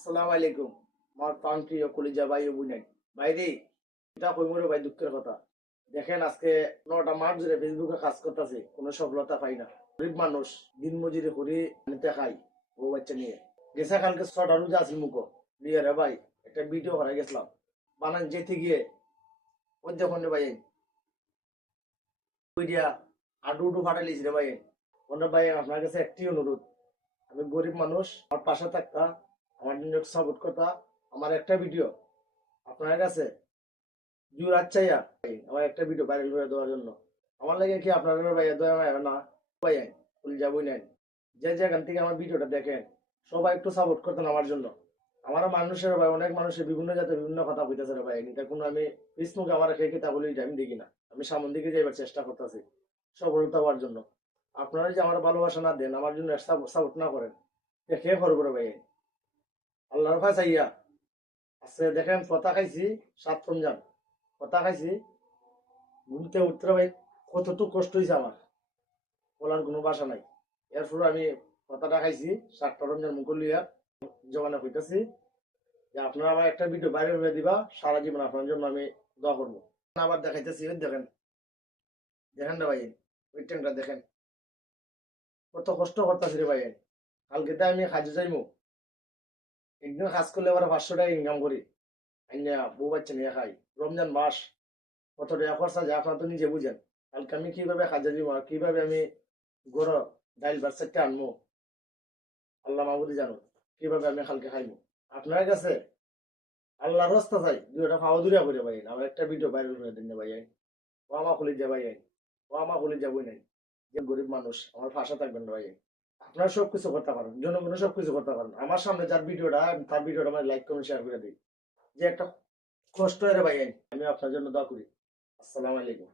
আসসালামু আলাইকুম আমার প্রাণপ্রিয় কলিজা ভাই ও বোনেন ভাইরে এটা কইমরে ভাই দুঃখের কথা দেখেন আজকে 9টা মাস ধরে ফেসবুকে কাজ করতেছে কোনো সফলতা পাই না গরিব মানুষ দিন মজুরি করে নিতে খাই ও বাচ্চা নিয়ে গেছে কালকে 6টা রোজা আছিল মুখো নিয়ে রে ভাই একটা ভিডিও করা গেছিলাম বানান যেতে গিয়ে ওই দেখুন রে ভাই ওইটা আডু উডু ফাটাইলিস রে ভাই ওনার ভাই আপনার কাছে একটি অনুরোধ আমি গরিব মানুষ আমার পাশে থাকতা আমার জন্য সাপোর্ট করতা আমার একটা ভিডিও আপনার কাছে জোর আচ্ছাইয়া আমার একটা ভিডিও ভাইরাল করে দেওয়ার জন্য আমার লাগে কি আপনার ভাইয়া দয়া মায়া না ভাই ভুল যাবই নেন যে যেখান থেকে আমার ভিডিওটা দেখেন সবাই একটু সাপোর্ট করতেন আমার জন্য আমার মানুষের ভাই অনেক মানুষের বিভিন্ন জাতের বিভিন্ন কথা কইতেছে রে ভাই এটা কোনো আমি ফেসবুকে আমার খেয়ে খেতে বলি আমি দেখি না আমি সামন দিকে যাইবার চেষ্টা করতেছি সফলতা হওয়ার জন্য আপনারা যে আমার ভালোবাসা না দেন আমার জন্য সাপোর্ট না করেন কে করবো রে ভাই আল্লাহর কাছে চাইয়া আছে দেখেন কথা খাইছি 7 রমজান কথা খাইছি ঘুমতে উঠতে ভাই কতটুকু কষ্ট হয়েছে আমার বলার কোনো ভাষা নাই এরপর আমি কথাটা খাইছি 7টা রমজান মুখ লিয়া জমানা হইতেছি যে আপনারা আমার একটা ভিডিও বাইরে হয়ে দিবা সারা জীবন আপনার জন্য আমি দোয়া করবো আবার দেখাইতেছি ওই দেখেন দেখেন রে ভাই ওই ট্রেনটা দেখেন কত কষ্ট করতেছি রে ভাই কালকে আমি কাজে যাইমু একদিন কাজ করলে আবার 500 টাকা ইনকাম করি আইনা বউ বাচ্চা নিয়ে খাই রমজান মাস কত টাকা খরচা যায় আপনারা তো নিজে বুঝেন কালকে আমি কিভাবে কাজে দিব আর কিভাবে আমি গড় ডাইল ভাত চারটে আনবো আল্লাহ মাহবুদি জানো কিভাবে আমি কালকে খাইবো আপনার কাছে আল্লাহর রাস্তা চাই দুইটা ফাওয়া দূরিয়া করে ভাই আমার একটা ভিডিও ভাইরাল করে দিন ভাই ও আমার খুলে যা ভাই ও আমার খুলে যাবই নাই যে গরিব মানুষ আমার ভাষা থাকবেন ভাই আপনারা সবকিছু করতে পারেন জনগণ সবকিছু করতে পারেন আমার সামনে যার ভিডিওটা তার ভিডিওটা আমি লাইক কমেন্ট শেয়ার করে দিই যে একটা কষ্ট রে ভাই আমি আপনার জন্য দোয়া করি আসসালামু আলাইকুম